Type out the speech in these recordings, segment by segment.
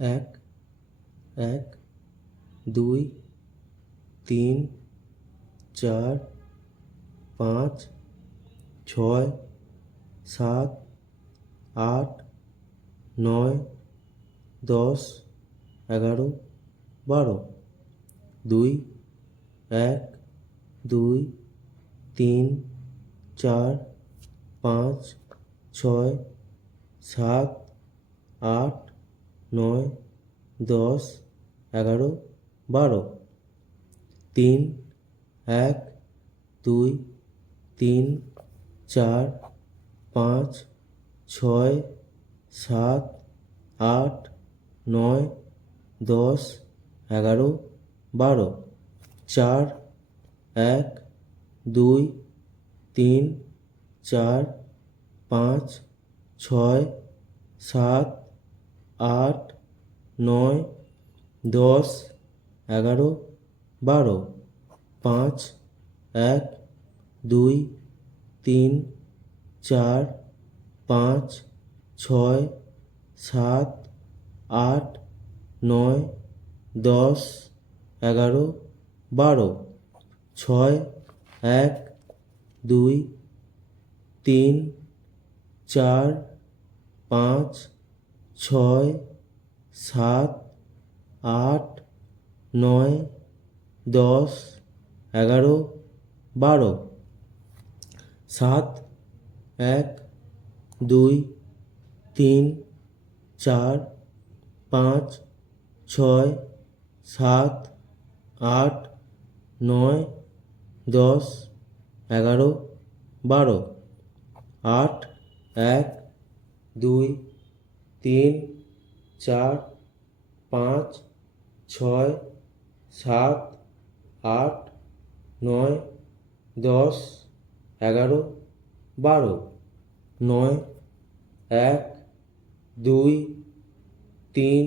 এক, এক, দুই, তিন, চার, পাঁচ, ছয়, সাত, আট, নয়, 10, 11, 12। দুই, এক, দুই, তিন, চার, পাঁচ, ছয়, সাত, আট, নয়, 10, 11, 12। তিন, এক, দুই, তিন, চার, পাঁচ, ছয়, সাত, আট, নয়, 10, 11, 12। চার, এক, দুই, তিন, চার, পাঁচ, ছয়, সাত, আট, নয়, 10, 11, 12। পাঁচ, এক, দুই, তিন, চার, পাঁচ, ছয়, সাত, আট, নয়, 10, 11, 12। ছয়, এক, দুই, তিন, চার, পাঁচ, ছয়, সাত, আট, নয়, 10, 11, 12। সাত, এক, দুই, তিন, চার, পাঁচ, ছয়, সাত, আট, নয়, 10, 11, 12। আট, এক, দুই, তিন, চার, পাঁচ, ছয়, সাত, আট, নয়, 10, 11, 12। নয়, এক, দুই, তিন,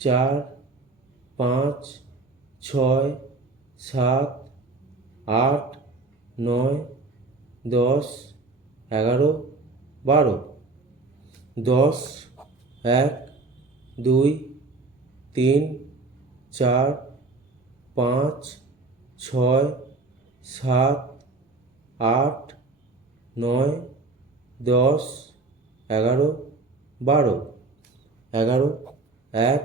চার, পাঁচ, ছয়, সাত, আট, নয়, 10, 11, 12। 10, এক, দুই, তিন, চার, পাঁচ, ছয়, সাত, আট, নয়, 10, 11, 12। 11, এক,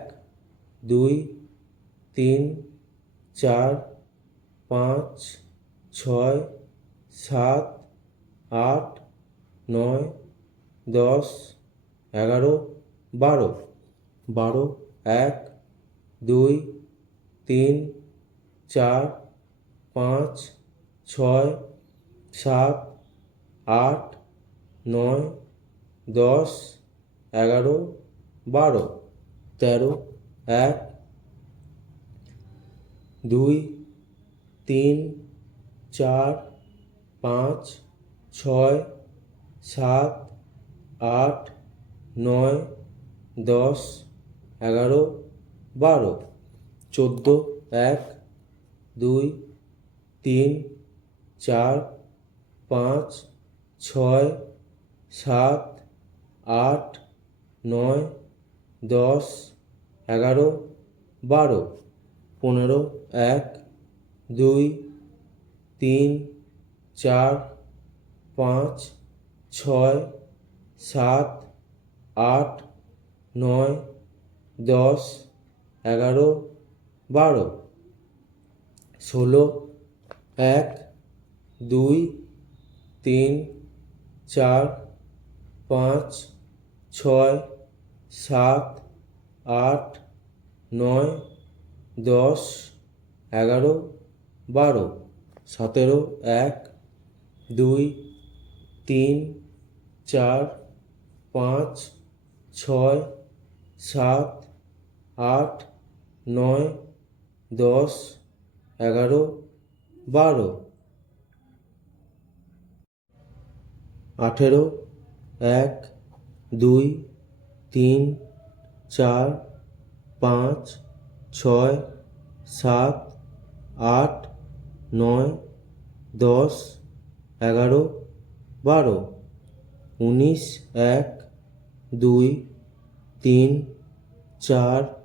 দুই, তিন, চার, পাঁচ, ছয়, সাত, আট, নয়, 10, 11, 12। 12, এক, দুই, তিন, চার, পাঁচ, ছয়, সাত, আট, নয়, 10, 11, 12। 13, এক, দুই, তিন, চার, পাঁচ, ছয়, সাত, আট, নয়, 10, 11, 12। 14, এক, দুই, তিন, চার, পাঁচ, ছয়, সাত, আট, নয়, 10, 11, 12। 15, এক, দুই, তিন, চার, পাঁচ, ছয়, সাত, আট, নয়, 10, 11, 12। 16, এক, দুই, তিন, চার, পাঁচ, ছয়, সাত, আট, নয়, 10, 11, 12। 17, এক, দুই, তিন, চার, পাঁচ, ছয়, সাত, আট, নয়, 10, 11, 12। 18, এক, দুই, তিন, চার, পাঁচ, ছয়, সাত, আট, নয়, 10, 11, 12। 19, এক, দুই, তিন, 4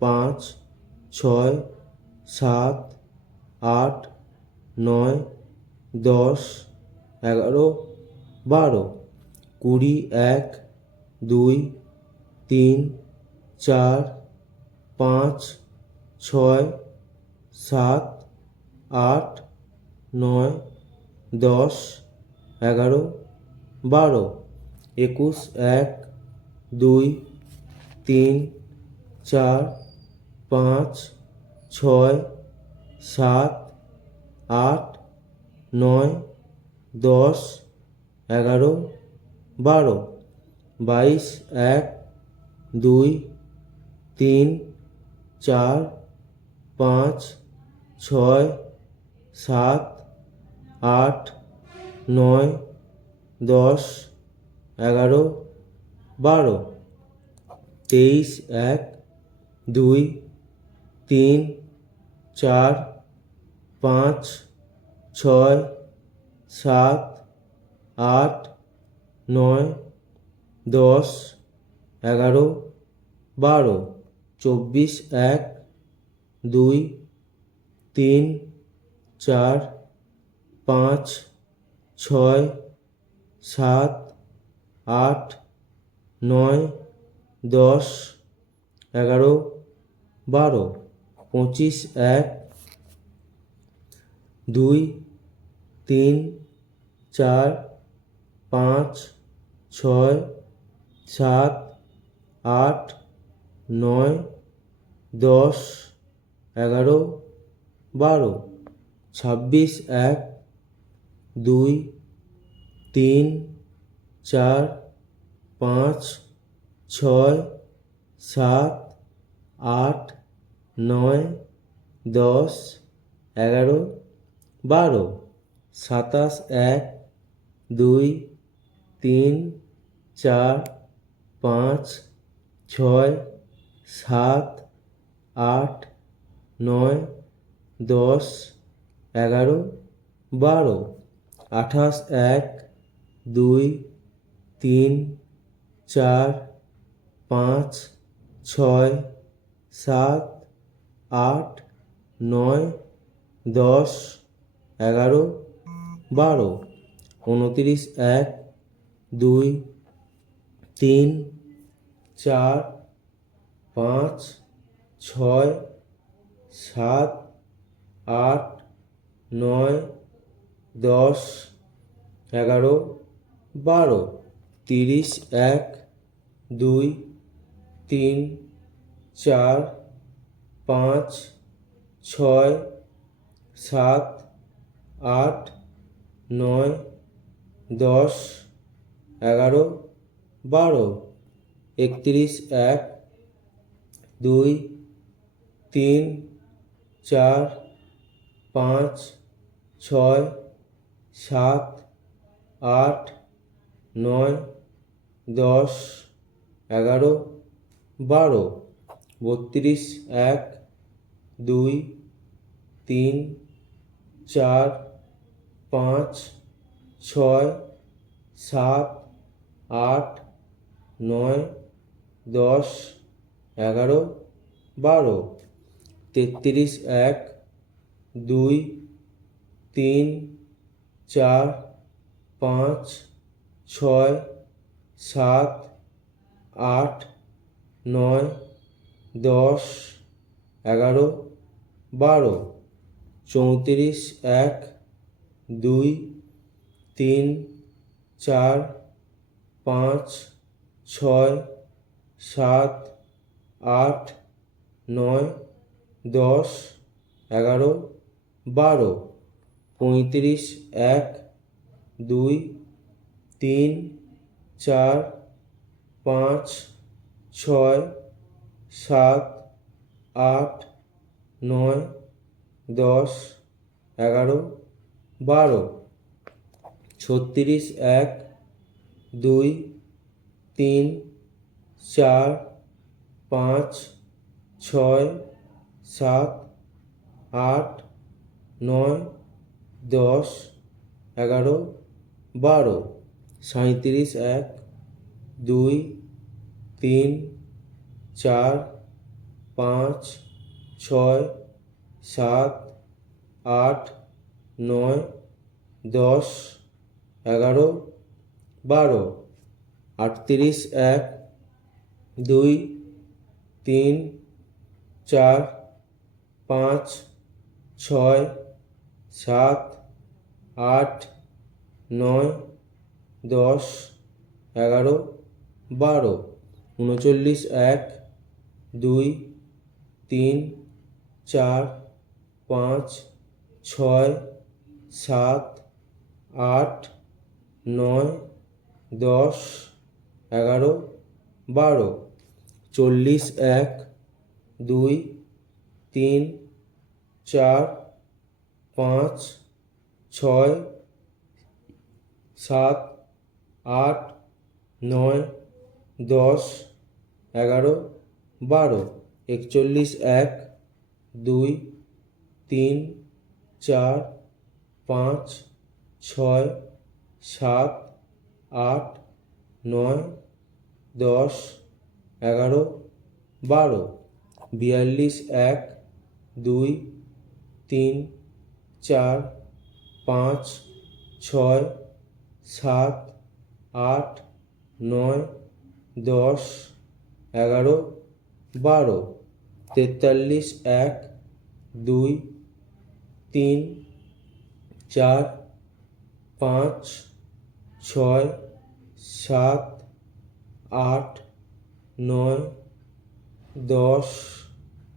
5 6 7 8 9 10 11 12 20 1 2 3 4 5 6 7 8 9 10 11 12 21 1 2 3 4 5 6 7 8 9 10 11 12 22 1 2 3 4 5 6 7 8 9 10 11 12 23 1 2 3 4 5 6 7 8 9 10 11 12 24 1 2 3 4 5 6 7 8 9 10 11 12 25 1 2 3 4 5 6 7 8 9 10 11 12 26 1 2 3 4 5 6 7 8 9 10 11 12 27 1 2 3 4 5 6 7 8 9 10 11 12 28 1 2 3 4 5 6 7 8 9 10 11 12 29 1 2 3 4 5 6 7 8 9 10 11 12 30 1 2 3 4 5 6 7 8 9 10 11 12 31 1 2 3 4 5 6 7 8 9 10 11 12 32 1 2 3 4 5 6 7 8 9 10 11 12 33 1 2 3 4 5 6 7 8 9 10 11 12 34 1 2 3 4 5 6 7 8 9 10 11 12 35 1 2 3 4 5 6 7 8 9 10 11 12 36 1 2 3 4 5 6 7 8 9 10 11 12 37 1 2 3 4 5 6 7 8 9 10 11 12 38 1 2 3 4 5 6 7 8 9 10 11 12 39 1 2 3 4 5 6 7 8 9 10 11 12 40 1 2 3 4 5 6 7 8 9 10 11 12 41 1 2 3 4 5 6 7 8 9 10 11 12 42 1 2 3 4 5 6 7 8 9 10 11 12 43 1 2 3 4 5 6 7 8 9 10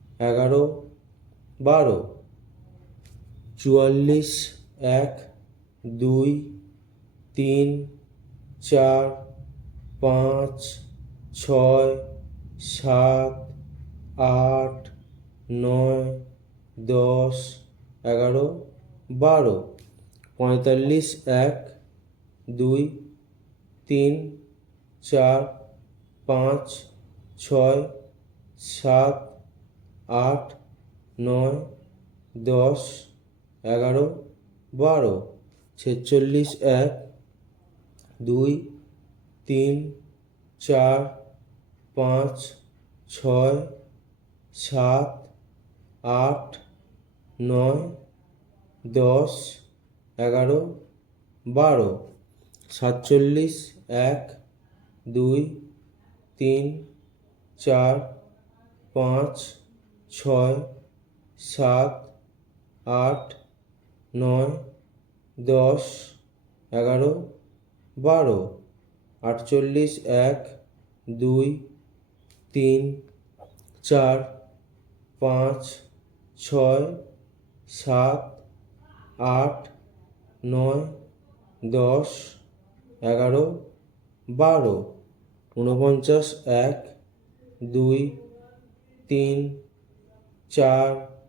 11 12 44 1 2 3 4 5 6 7 8 9 10 11 12 45 1 2 3 4 5 6 7 8 9 10 11 12 46 1 2 3 4 5 6 7 8 9 10 11 12 47 1 2 3 4 5 6 7 8 9 10 11 12 48 1 2 3 4 5 6 7 8 9 10 11 12 49 1 2 3 4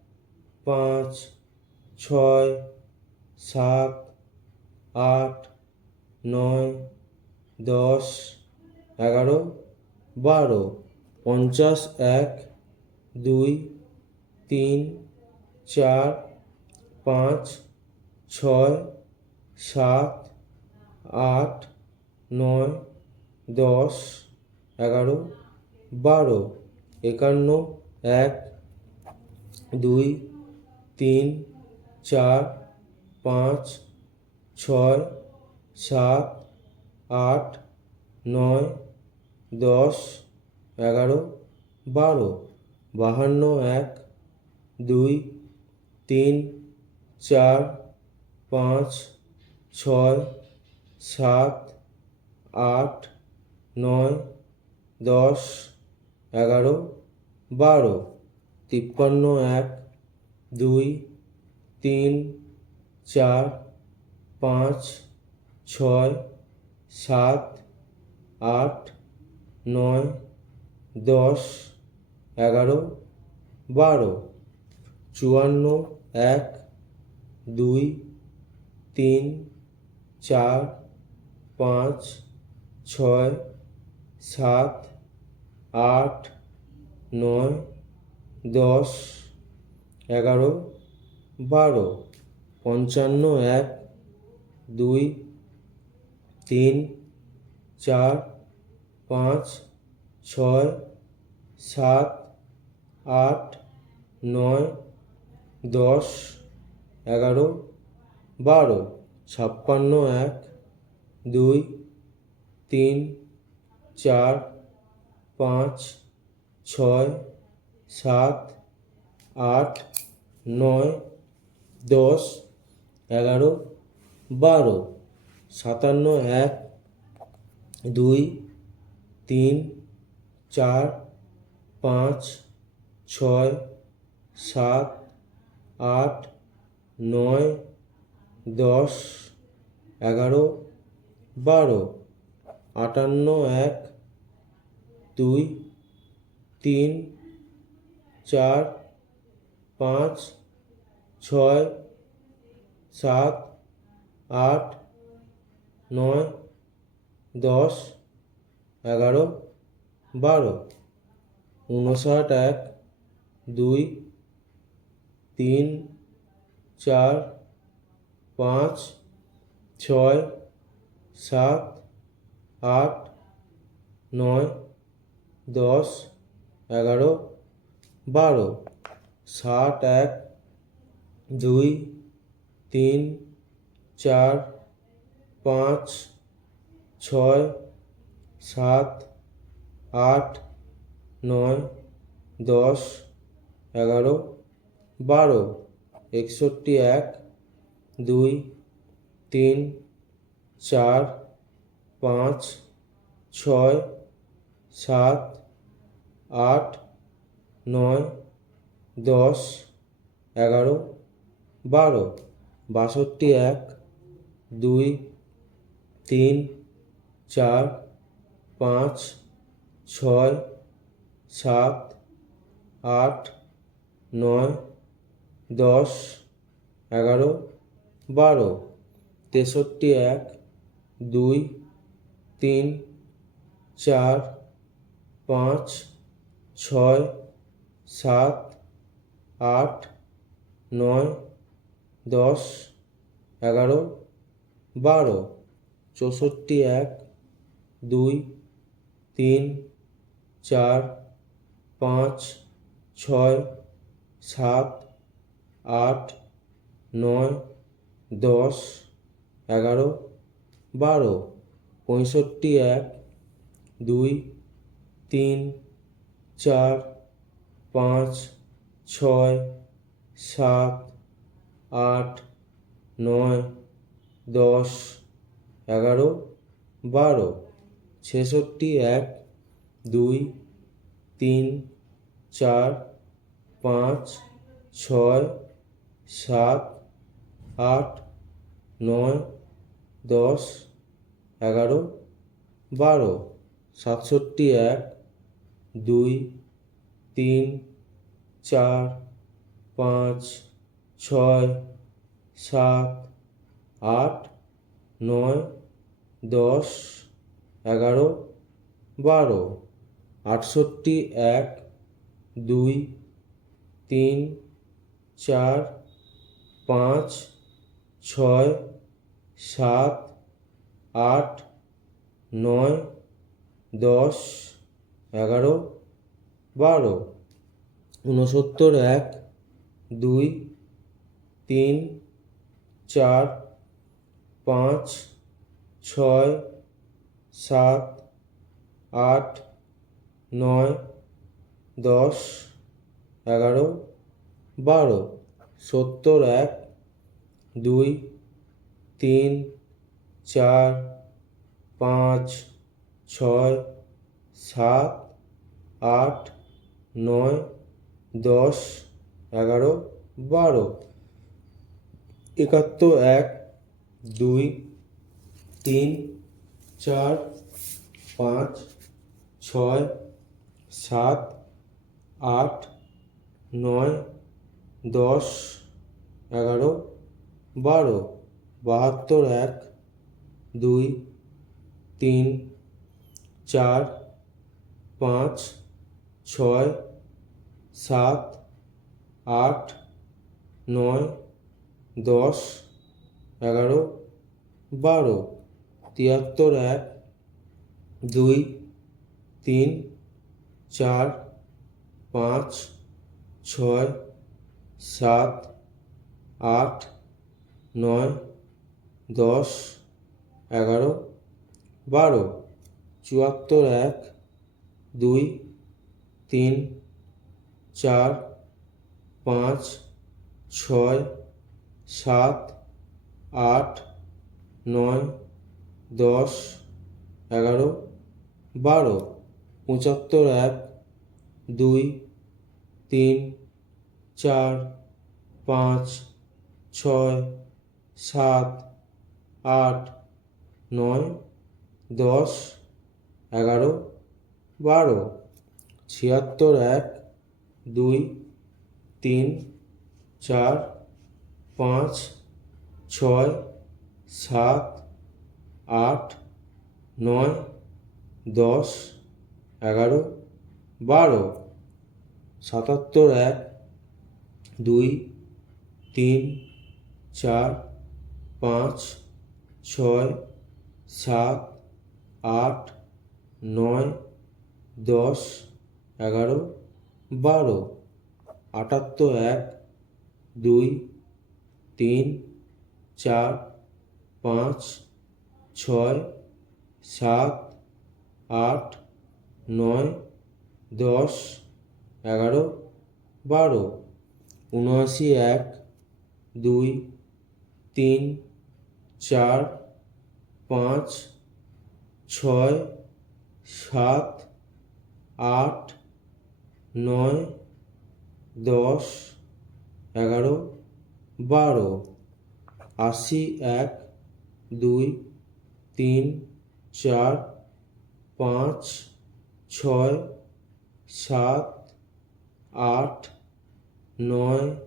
5 6 7 8 9 10 11 12 50 1 2 3 4 5 6 7 8 9 10 11 12 51 1 2 3 4 5 6 7 8 9 10 11 12 52 1 2 3 4 5 6 7 8 9 10 11 12 53 1 2 3 4 5 6 7 8 9 10 11 12 54 1 2 3 4 5 6 7 8 9 10 11 12 55 1 2 3 4 5 6 সাত, আট, নয়, 10, 11, 12, 56, 1, 2, 3, 4, 5, 6, 7, 8, 9, 10, 11, 12, 57, 1, 2, 3, 4, 5, 6, 7, 8, 9, 10, 11, 12, 58, 1, 2, 3, 4, 5, 6, 7, 8, 9, 10, 11, 12, 59, 1, 2, 3, 4, 5, 6, 7, 8, 9, 10, 11, 12, 60, 1, 2, 3, 4, 5, 6, 7, 8, 9, 10, 11, 12, 61, 1, 2, 3, 4, 5, 6, 7, 8, 9, 10, 11, 12, 62, 1, 2, 3, 4, 5, 6, 7, 8, 9, 10, 11, 12, 63, 1, 2, 3, 4, 5, 6, 7, 8, 9, 10, 11, 12, 64, 1, 2, 3, 4, 5, 6, 7, 8, 9, 10, 11, 12, 65, 1, 2, 3, 4, 5, 6, 7, 8, 9, 10, 11, 12, 66, 1, 2, 3, 4, 5, 6, 7, 8, 9, 10, 11, 12, 67, 1, 2, 3, 4, 5, 6, 7, 8, 9, 10, 11, 12, 68, 1, 2, 3, 4, 5, 6, 7, 8, 9, 10, 11, 12, 69, 1, 2, 3, 4, 5, 6, 7, 8, 9, 10, 11, 12, 70, 1, 2, 3, 4, 5, 6, 7, 8, 9, 10, 11, 12, 71, 1, 2, 3, 4, 5, 6, 7, 8, 9, 10, 11, 12, 72, 1, 2, 3, 4, 5, 6, 7, 8, 9, 10, 11, 12, 73, 1, 2, 3, 4, 5 6 7 8 9 10 11 12 74 1 2 3 4 5 6 7 8 9 10 11 12 75 1 2 3 4 5 6 7 8 9 10 11 12 76 1 2 3 4 5 6 7 8 9 10 11 12 77 1 2 3 4 5 6 7 8 9 10 11 12 78 1 2 3 4 5 6 7 8 9 10 11 12 79 1 2 3 4 5 6 7 8 9 10 11 12 80 1 2 3 4 5 6 7 8 9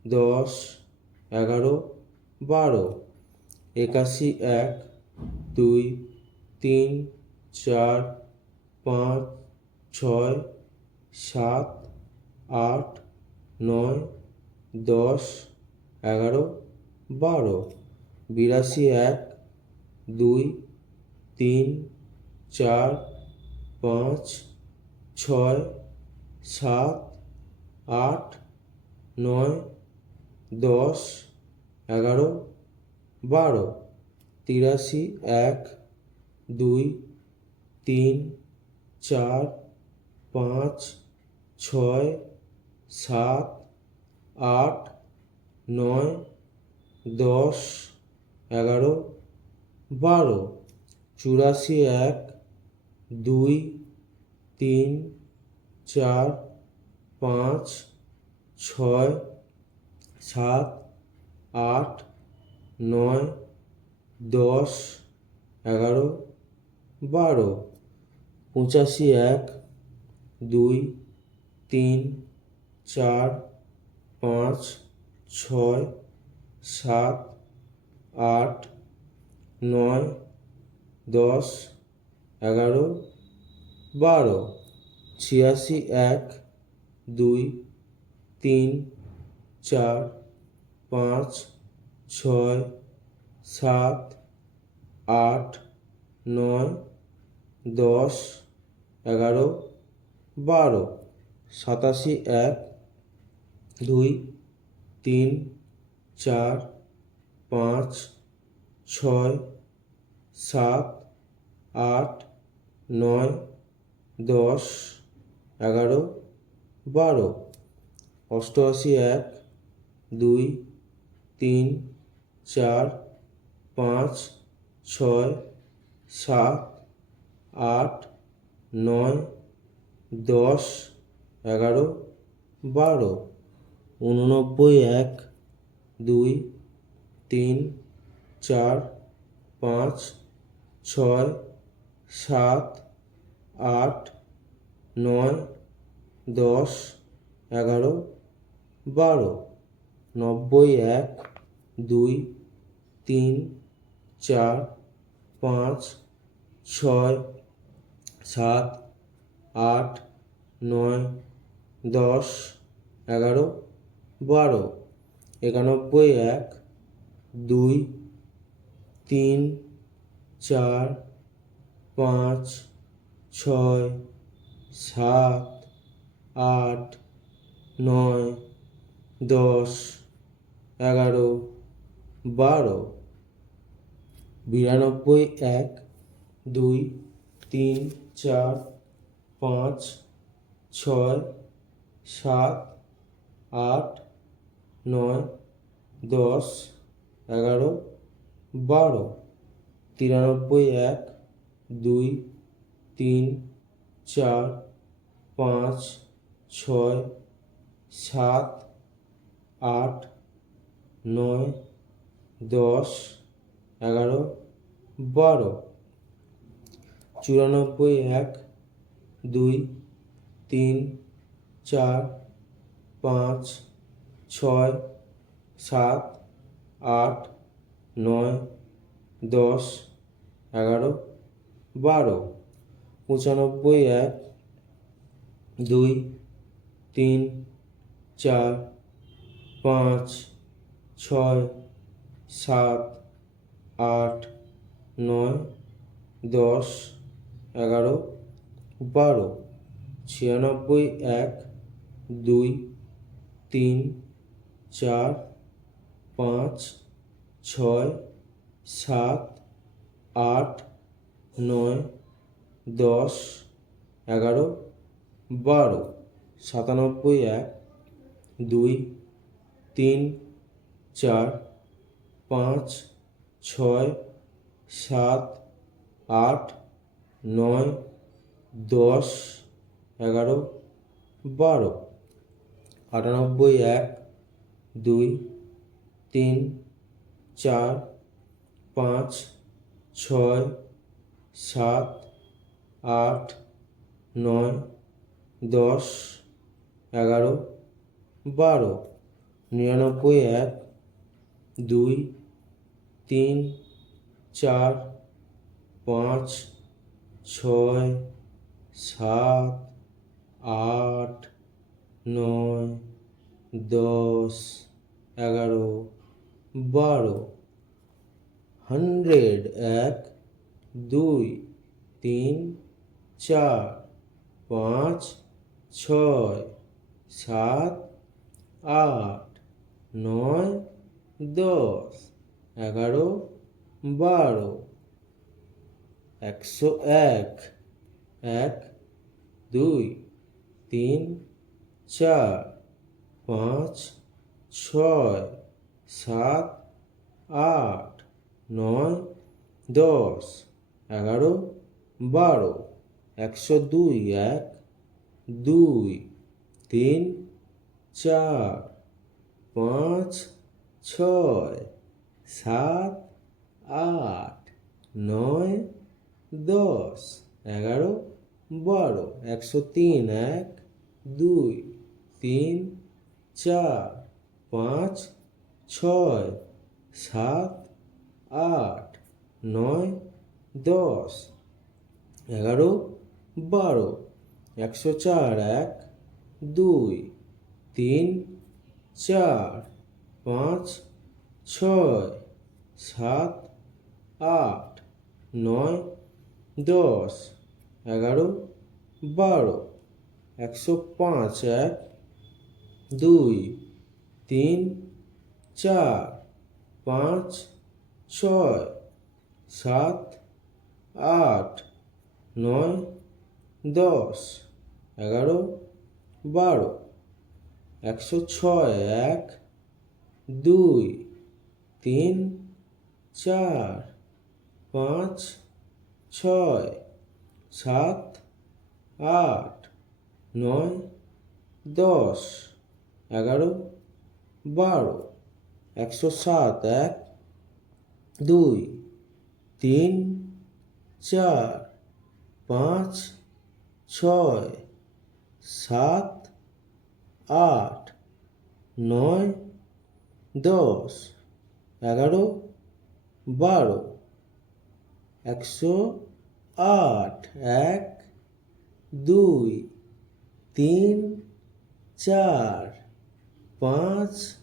10 11 12 81 1 2 3 4 5 6 7 8 9 10 11 12 82 1 2 3 4 5 6 7 8 9 10 11 12 83 1 2 3 4 5 6 7 8 9 10 11 12 84 1 2 3 4 5 6 7 8 9 10 11 12 85 1 2 3 4 5 6 7 8 9 10 11 12 86 1 2 3 4 5 6 7 8 9 10 11 12 87 1 2 3 4 5 6 7 8 9 10 11 12 88 1 2 3 4 5 6 7 8 9 10 11 12 89 1 2 3 4 5 6 7 8 9 10 11 12 90 1 2 3 4 5 6 7 8 9 10 11 12 91 1 2 3 4 5 6 7 আট, নয়, 10, 11, 12। 92, 1, 2, 3, 4, 5, 6, 7, 8, 9, 10, 11, 12। 93, 1, 2, 3, 4, 5, 6, 7, 8, 9, 10, 11, 12। 94, 1, 2, 3, 4, 5, 6, 7, 8, 9, 10, 11, 12। 95, 1, 2, 3, 4, 5, 6, 7, 8, 9, 10, 11, 12। 96, 1, 2, 3, 4, 5, 6, 7, 8, 9, 10, 11, 12। 97, 1, 2, 3, 4, 5, 6, 7, 8, 9, 10, 11, 12। 98, 1, 2, 3, 4, 5, 6, 7, 8, 9, 10, 11, 12। 99, 1, 2, 3, 4, 5, 6, 7, 8, 9, 10, 11, 12। 100, 1, 2, 3, 4, 5, 6, 7, 8, 9, 10, 11, 12। 101, 1, 2, 3, 4, 5, 6, 7, 8, 9, 10, 11, 12। 102, 1, 2, 3, 4, 5, 6, 7, 8, 9, 10, 11, 12। 103, 1, 2, 3, 4, 5, 6, 7, 8, 9, 10, 11, 12। 104, 1, 2, 3, 4, 5, 6, 7, 8, 9, 10, 11, 12। 105, 1, 2, 3, 4, 5, 6, 7, 8, 9, 10, 11, 12। 106, 1, 2, 3, 4, 5, 6, 7, 8, 9, 10, 11, 12। 107, 1, 2, 3, 4, 5, 6, 7, 8, 9, 10, 11, 12। 108, 1, 2, 3, 4, 5,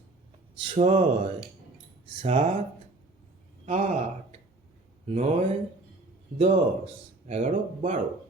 6, 7, 8, 9, 10, 11, 12।